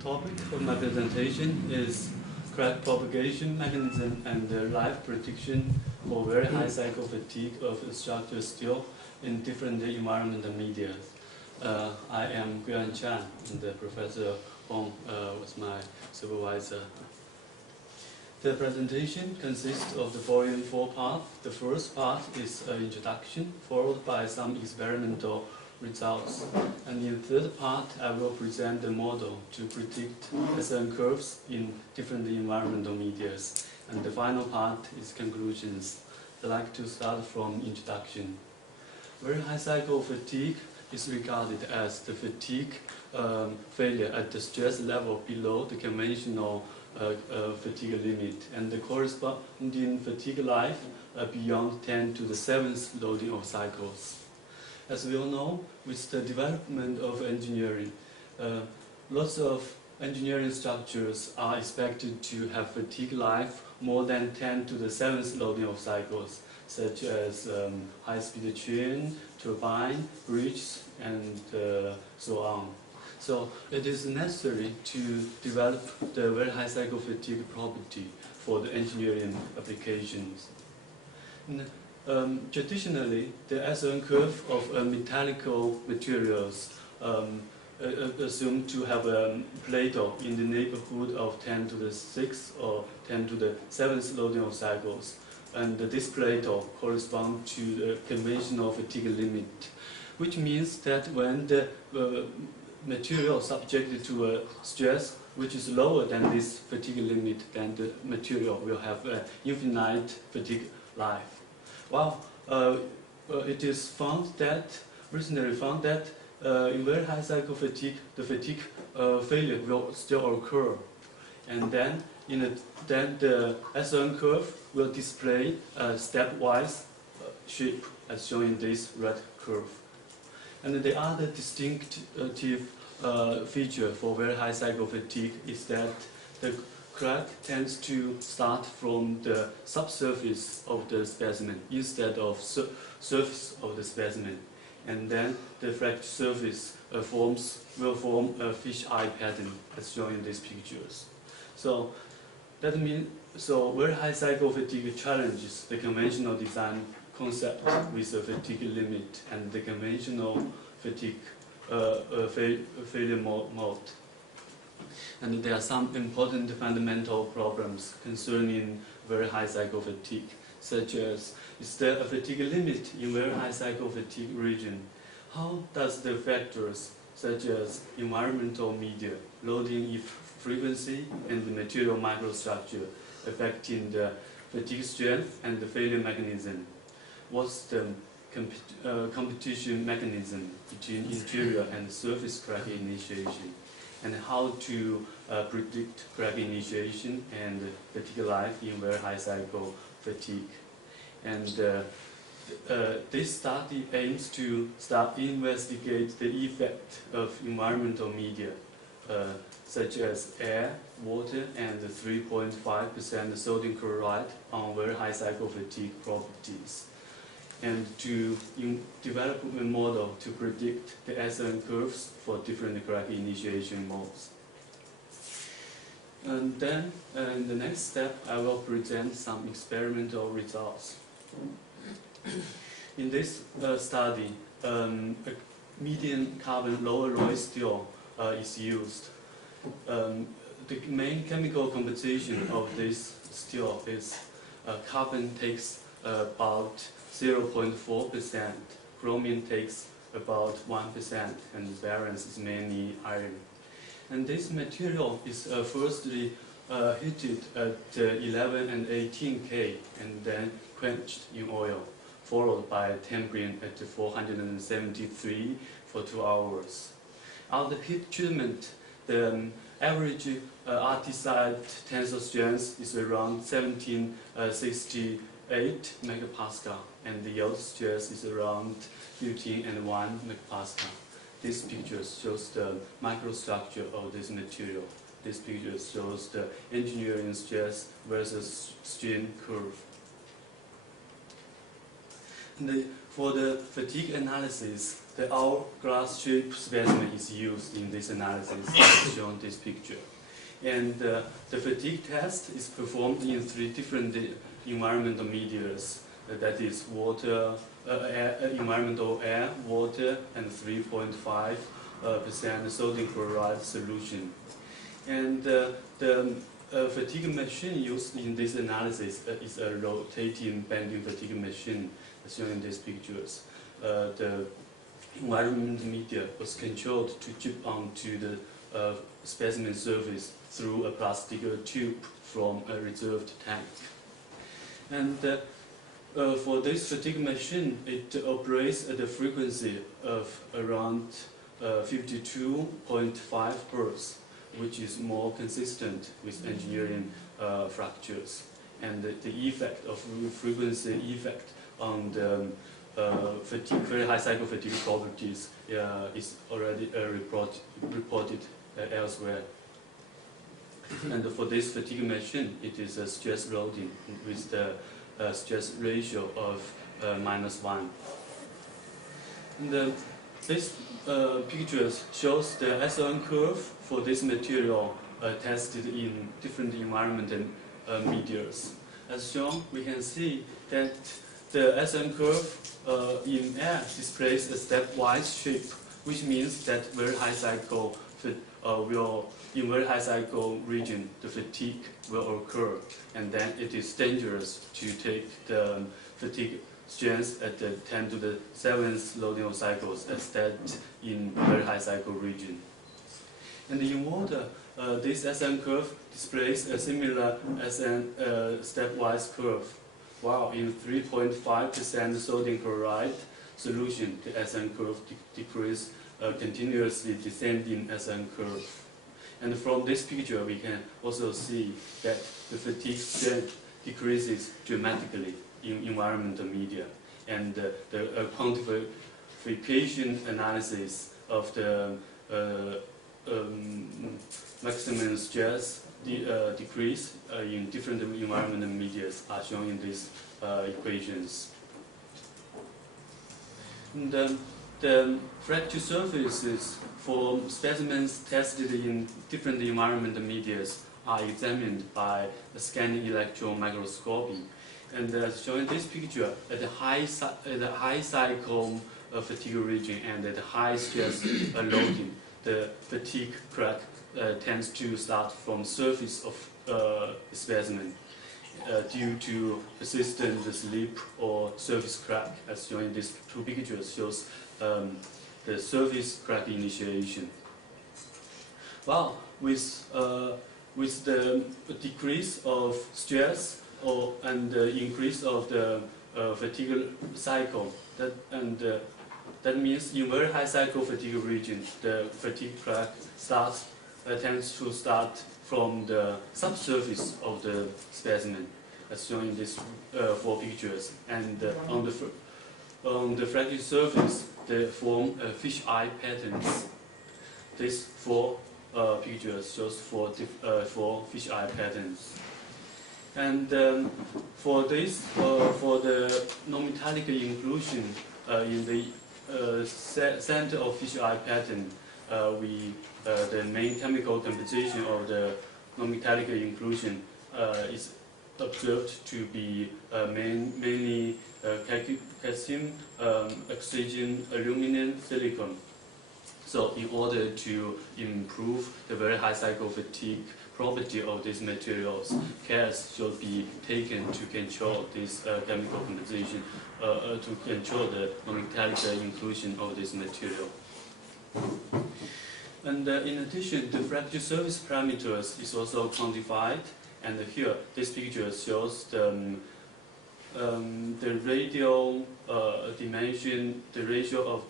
topic of my presentation is crack propagation mechanism and life prediction for very high cycle fatigue of structured steel in different environmental media. I am Guan Chan, and Professor Hong was my supervisor. The presentation consists of the following 4 parts. The first part is an introduction, followed by some experimental results. And in the third part, I will present the model to predict SN curves in different environmental media. And the final part is conclusions. I'd like to start from introduction. Very high cycle fatigue is regarded as the fatigue failure at the stress level below the conventional fatigue limit, and the corresponding fatigue life beyond 10 to the 7th loading of cycles. As we all know, with the development of engineering, lots of engineering structures are expected to have fatigue life more than 10 to the 7th loading of cycles, such as high-speed train, turbine, bridges, and so on. So it is necessary to develop the very high cycle fatigue property for the engineering applications. Traditionally, the SN curve of metallical materials assumed to have a Plato in the neighborhood of 10 to the 6th or 10 to the 7th loading of cycles. And this Plato corresponds to the conventional fatigue limit, which means that when the material subjected to a stress which is lower than this fatigue limit, then the material will have an infinite fatigue life. Well, it is found that, recently found that in very high cycle fatigue, the fatigue failure will still occur. And then, then the SN curve will display a stepwise shape as shown in this red curve. And the other distinctive feature for very high cycle fatigue is that the crack tends to start from the subsurface of the specimen instead of surface of the specimen. And then the fracture surface will form a fish-eye pattern as shown in these pictures. So that means, very high cycle fatigue challenges the conventional design concept with a fatigue limit and the conventional fatigue failure mode. And there are some important fundamental problems concerning very high cycle fatigue, such as, is there a fatigue limit in very high cycle fatigue region? How does the factors such as environmental media, loading frequency, and the material microstructure affecting the fatigue strength and the failure mechanism? What's the competition mechanism between interior and surface crack initiation? And how to predict crack initiation and fatigue life in very high cycle fatigue. And this study aims to investigate the effect of environmental media, such as air, water, and 3.5% sodium chloride on very high cycle fatigue properties, and to develop a model to predict the SN curves for different crack initiation modes. And then, in the next step, I will present some experimental results. In this study, a medium carbon low alloy steel is used. The main chemical composition of this steel is carbon takes about 0.4%, chromium takes about 1%, and the balance is mainly iron. And this material is firstly heated at 11 and 18 K and then quenched in oil, followed by tempering at 473 for 2 hours. After heat treatment, the average RT-side tensile strength is around 1768 megapascal, and the yield stress is around 15.1 megapascal. This picture shows the microstructure of this material. This picture shows the engineering stress versus strain curve. And For the fatigue analysis, the hourglass-shaped specimen is used in this analysis, as shown in this picture. And the fatigue test is performed in 3 different environmental medias, that is water, environmental air, water, and 3.5% sodium chloride solution. And the fatigue machine used in this analysis is a rotating bending fatigue machine, as shown in these pictures. The environment media was controlled to chip onto the specimen surface through a plastic tube from a reserved tank. And for this fatigue machine, it operates at a frequency of around 52.5 Hz, which is more consistent with engineering fractures. And the effect of frequency effect on the very high cycle fatigue properties is already reported elsewhere. And for this fatigue machine, it is a stress loading with the stress ratio of -1. And this picture shows the SN curve for this material tested in different environmental medias. As shown, we can see that the SN curve in air displays a stepwise shape, which means that very high cycle in very high cycle region, the fatigue will occur, and then it is dangerous to take the fatigue strength at the 10 to the 7th loading of cycles as that in very high cycle region. And in water, this SN curve displays a similar SN stepwise curve, while in 3.5% sodium chloride solution, the SN curve decreases continuously descending SN curve. And from this picture, we can also see that the fatigue strength decreases dramatically in environmental media. And the quantification analysis of the maximum stress decrease in different environmental media are shown in these equations. And the fracture surfaces for specimens tested in different environmental media are examined by a scanning electron microscopy. And as shown in this picture, at the high cycle fatigue region and at the high stress loading, the fatigue crack tends to start from surface of specimen due to persistent slip or surface crack, as shown in these 2 pictures, shows the surface crack initiation. Well, with the decrease of stress and the increase of the fatigue cycle, that means in very high cycle fatigue region, the fatigue crack tends to start from the subsurface of the specimen, as shown in these 4 pictures. And on the fracture surface, they form fish eye patterns. These 4 pictures shows 4 fish eye patterns. And for this, for the non-metallic inclusion in the center of fish eye pattern, the main chemical composition of the non-metallic inclusion is observed to be mainly calcium, oxygen, aluminum, silicon. So in order to improve the very high cycle fatigue property of these materials, care should be taken to control this chemical composition, to control the non-metallic inclusion of this material. And in addition, the fracture surface parameters is also quantified. And here, this picture shows the radial dimension, the ratio of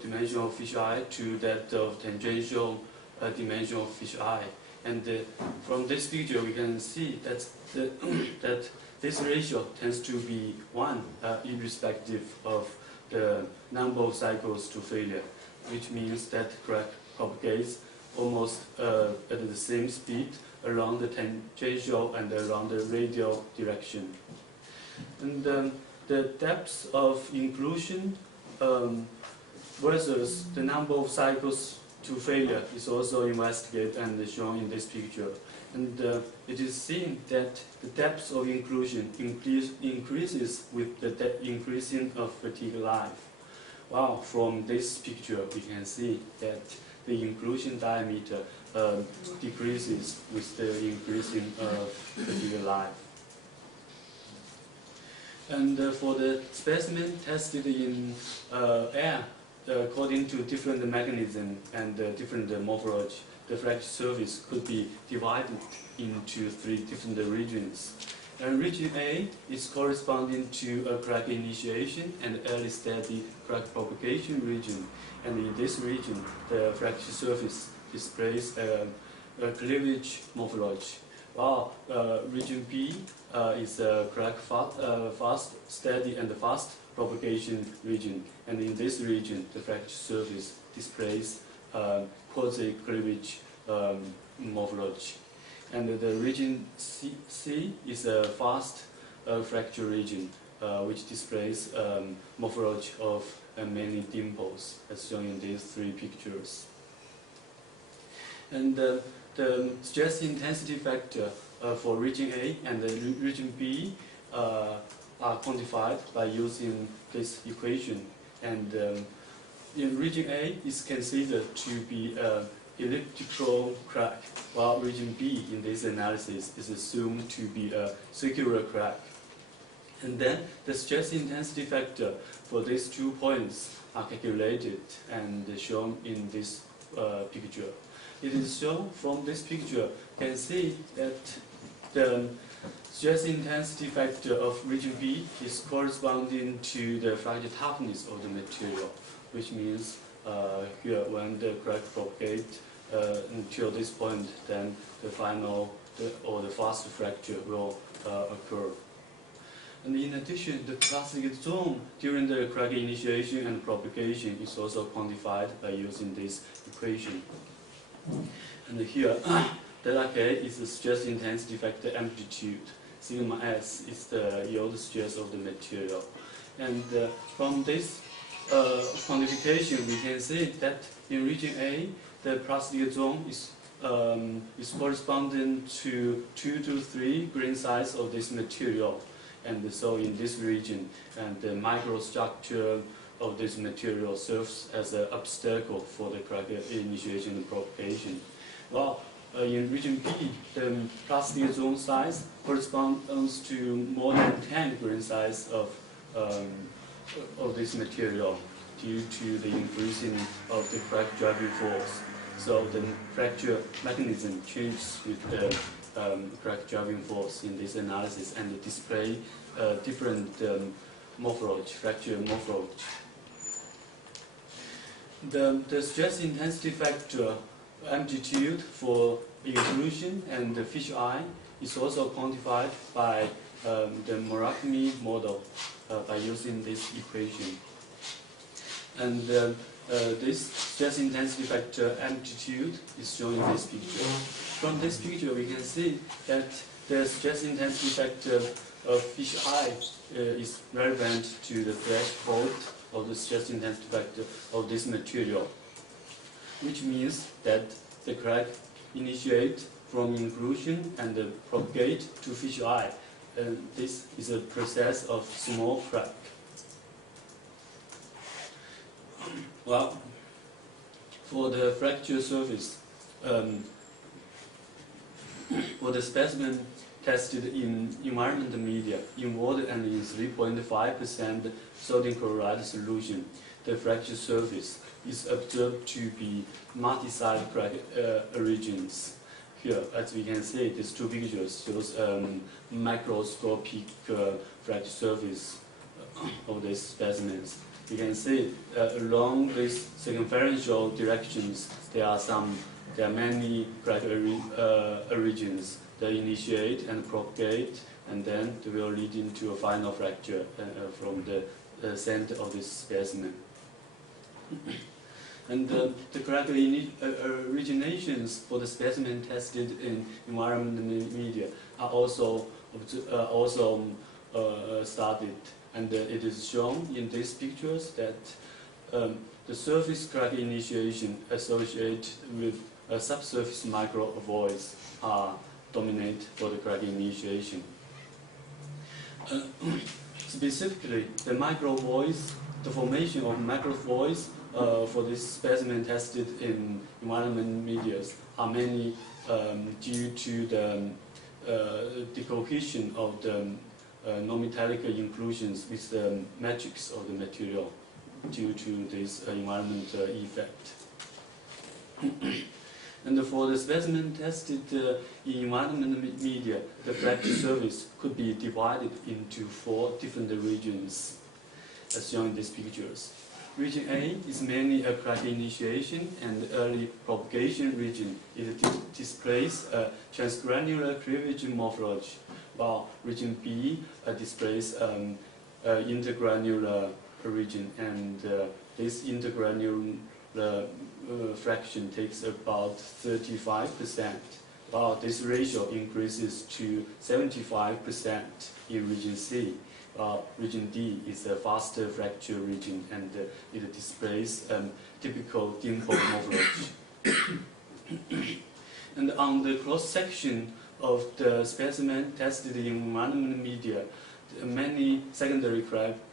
dimension of fish eye to that of tangential dimension of fish eye. And from this picture, we can see that that this ratio tends to be 1, irrespective of the number of cycles to failure, which means that crack propagates almost at the same speed along the tangential and along the radial direction. And the depth of inclusion versus the number of cycles to failure is also investigated and shown in this picture. And it is seen that the depth of inclusion increases with the increasing of fatigue life. Well, from this picture we can see that the inclusion diameter decreases with the increasing of fatigue life. And for the specimen tested in air, according to different mechanisms and different morphology, the fracture surface could be divided into 3 different regions. And region A is corresponding to a crack initiation and early steady crack propagation region. And in this region, the fracture surface displays a cleavage morphology. While region B is a crack fast, steady, and fast propagation region. And in this region, the fracture surface displays quasi-cleavage morphology. And the region C is a fast fracture region, which displays morphology of many dimples, as shown in these 3 pictures. And the stress intensity factor for region A and the region B are quantified by using this equation. And in region A is considered to be an elliptical crack, while region B in this analysis is assumed to be a circular crack. And then the stress intensity factor for these 2 points are calculated and shown in this picture. It is shown from this picture, you can see that the stress intensity factor of region B is corresponding to the fracture toughness of the material, which means here when the crack propagates until this point, then the final or the fast fracture will occur. And in addition, the plastic zone during the crack initiation and propagation is also quantified by using this equation. And here, delta K is the stress intensity factor amplitude. Sigma S is the yield stress of the material. And from this quantification, we can see that in region A, the plastic zone is corresponding to 2 to 3 grain size of this material. And so in this region, and the microstructure of this material serves as an obstacle for the crack initiation and propagation. Well, in region B, the plastic zone size corresponds to more than 10 grain size of this material due to the increasing of the crack driving force. So the fracture mechanism changes with the crack driving force in this analysis and display different morphology, fracture morphology. The stress intensity factor amplitude for inclusion and the fisheye is also quantified by the Murakami model by using this equation. And this stress intensity factor amplitude is shown in this picture. From this picture, we can see that the stress intensity factor of fisheye is relevant to the threshold of the stress intensity factor of this material, which means that the crack initiates from inclusion and propagate to fisheye. This is a process of small crack. Well, for the fracture surface, for the specimen tested in environmental media, in water and in 3.5% sodium chloride solution, the fracture surface is observed to be multi-site crack regions. Here, as we can see, these 2 pictures shows microscopic fracture surface of these specimens. You can see along these circumferential directions, there are many crack regions that initiate and propagate, and then they will lead into a final fracture from the center of this specimen. And the crack originations for the specimen tested in environmental media are also studied And it is shown in these pictures that the surface crack initiation associated with a subsurface microvoids are dominant for the crack initiation. Specifically, the microvoids, the formation of microvoids for this specimen tested in environment media are mainly due to the cohesion of the non-metallic inclusions with the matrix of the material due to this environmental effect. And for the specimen tested in environment media, the fracture surface could be divided into 4 different regions, as shown in these pictures. Region A is mainly a crack initiation and early propagation region. It displays a transgranular cleavage morphology, while region B displays intergranular region, and this intergranular fraction takes about 35%, while this ratio increases to 75% in region C. Region D is a faster fracture region, and it displays typical dimple morphology. And on the cross-section of the specimen tested in environment media, many secondary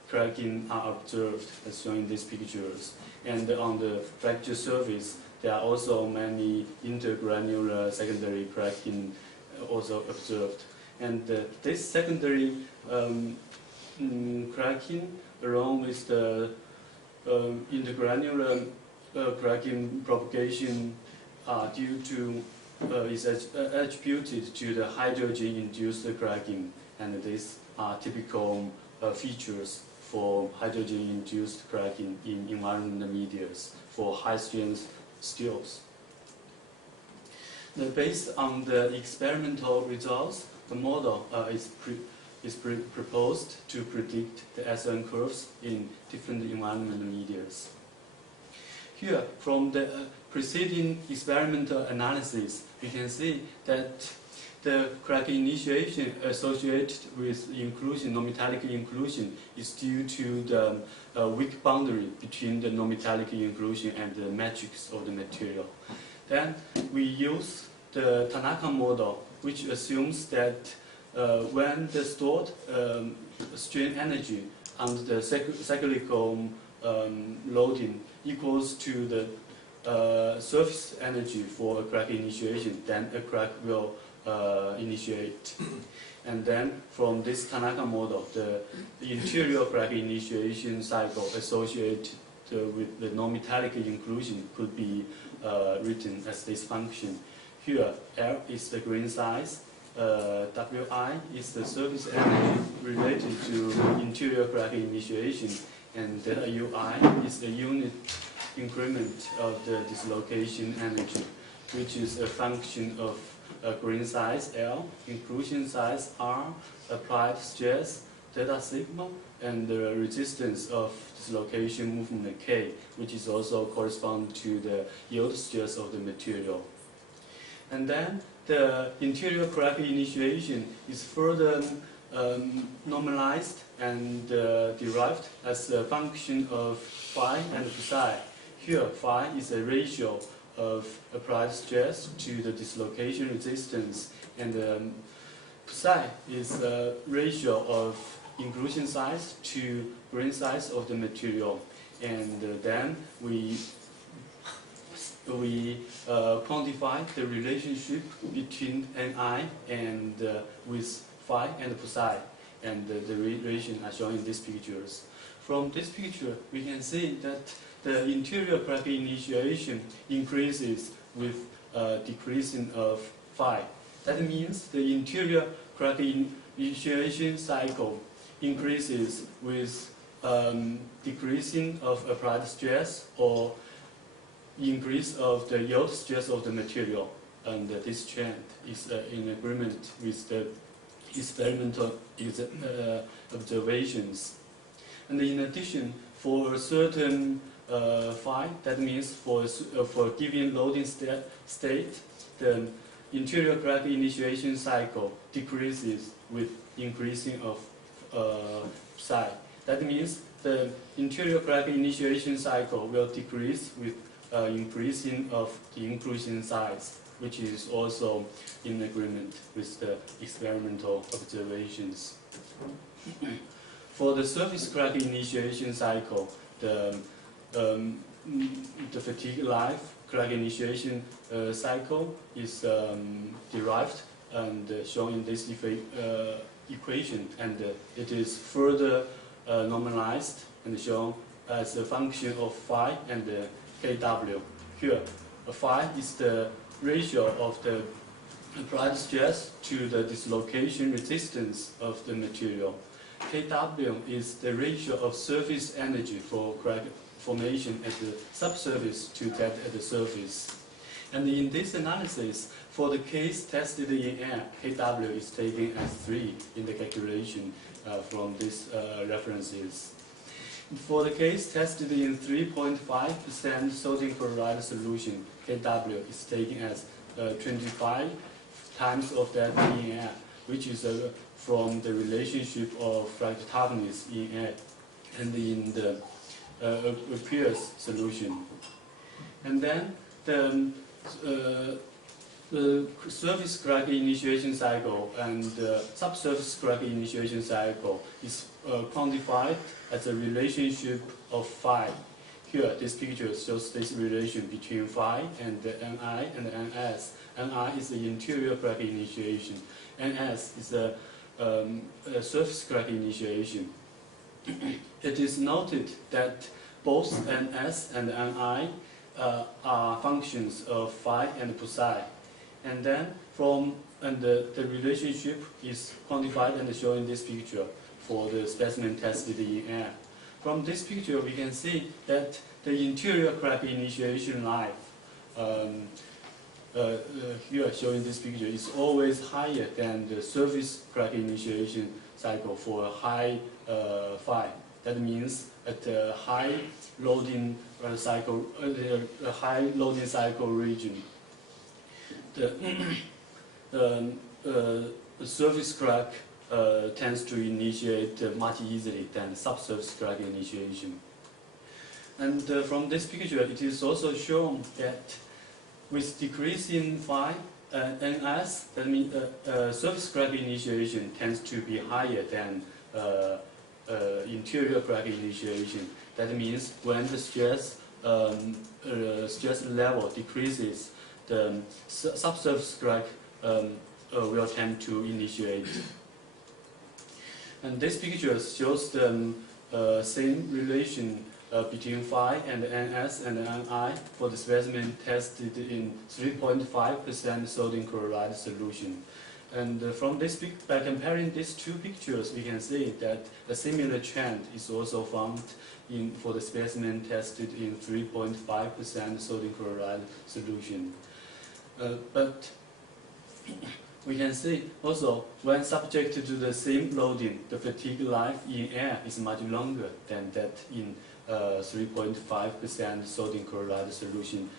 cracking are observed, as shown in these pictures. And on the fracture surface, there are also many intergranular secondary cracking also observed. And this secondary cracking, along with the intergranular cracking propagation, due to is attributed to the hydrogen-induced cracking, and these are typical features for hydrogen-induced cracking in environmental media for high-strength steels. Based on the experimental results, the model is proposed to predict the SN curves in different environmental media. Here, from the preceding experimental analysis, we can see that the crack initiation associated with inclusion, non-metallic inclusion, is due to the weak boundary between the non-metallic inclusion and the matrix of the material. Then we use the Tanaka model, which assumes that when the stored strain energy under the cyclical loading equals to the surface energy for a crack initiation, then a crack will initiate. And then from this Tanaka model, the interior crack initiation cycle associated with the non-metallic inclusion could be written as this function. Here, L is the grain size, Wi is the surface energy related to interior crack initiation, and delta Ui is the unit increment of the dislocation energy, which is a function of grain size L, inclusion size R, applied stress delta sigma, and the resistance of dislocation movement K, which is also correspond to the yield stress of the material. And then the interior crack initiation is further normalized and derived as a function of phi and psi. Here, phi is a ratio of applied stress to the dislocation resistance, and psi is a ratio of inclusion size to grain size of the material. And then we quantify the relationship between Ni and with phi and psi, and the relation are shown in these pictures. From this picture, we can see that the interior crack initiation increases with decreasing of phi. That means the interior crack initiation cycle increases with decreasing of applied stress or increase of the yield stress of the material, and this trend is in agreement with the experimental observations. And in addition, for a certain phi, that means for a given loading state, the interior crack initiation cycle decreases with increasing of psi. That means the interior crack initiation cycle will decrease with increasing of the inclusion size, which is also in agreement with the experimental observations. For the surface crack initiation cycle, the fatigue life crack initiation cycle is derived and shown in this equation, and it is further normalized and shown as a function of phi and kW. Here, phi is the ratio of the applied stress to the dislocation resistance of the material. Kw is the ratio of surface energy for crack formation at the subsurface to that at the surface. And in this analysis, for the case tested in air, Kw is taken as 3 in the calculation from these references. For the case tested in 3.5% sodium chloride solution, Kw is taken as 25 times of that in air, which is from the relationship of fracture toughness in air and in the aqueous solution. And then the surface crack initiation cycle and subsurface crack initiation cycle is quantified as a relationship of phi. Here, this picture shows this relation between phi and the Ni and Ns. Ni is the interior crack initiation. Ns is the surface crack initiation. It is noted that both Ns and Ni are functions of phi and psi. And then the relationship is quantified and shown in this picture for the specimen tested in air. From this picture, we can see that the interior crack initiation life here shown in this picture is always higher than the surface crack initiation cycle for a high phi. That means at a high loading cycle, high loading cycle region, the surface crack tends to initiate much easily than subsurface crack initiation. And from this picture, it is also shown that with decreasing phi Ns, that means surface crack initiation tends to be higher than interior crack initiation. That means when the stress level decreases, the subsurface crack will tend to initiate. And this picture shows the same relation between phi and Ns and Ni for the specimen tested in 3.5% sodium chloride solution. And from this, by comparing these two pictures, we can see that a similar trend is also found for the specimen tested in 3.5% sodium chloride solution. But we can see also when subjected to the same loading, the fatigue life in air is much longer than that in 3.5% sodium chloride solution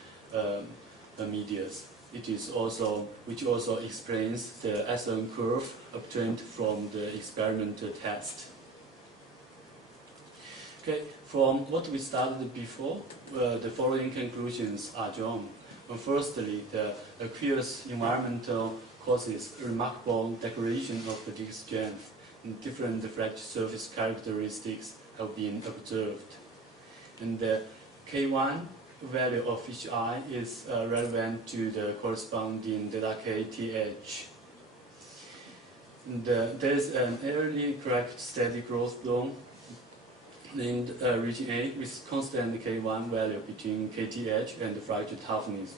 medias. It is also, which also explains the S-N curve obtained from the experimental test. Okay, from what we started before, the following conclusions are drawn. Firstly, the aqueous environmental causes remarkable degradation of fatigue strength, and different fracture surface characteristics have been observed. And the K1 value of each eye is relevant to the corresponding delta KTH. And there is an early cracked steady growth zone named region A with constant K1 value between KTH and the fracture toughness.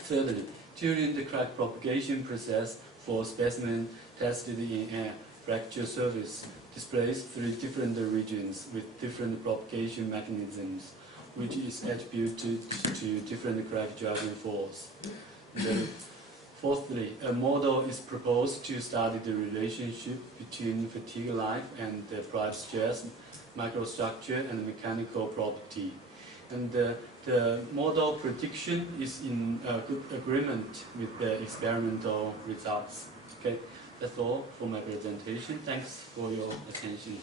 Thirdly, during the crack propagation process for specimen tested in air, fracture surface displays 3 different regions with different propagation mechanisms, which is attributed to different crack driving force. Fourthly, a model is proposed to study the relationship between fatigue life and the applied stress, microstructure, and mechanical property. And the model prediction is in good agreement with the experimental results. Okay, that's all for my presentation. Thanks for your attention.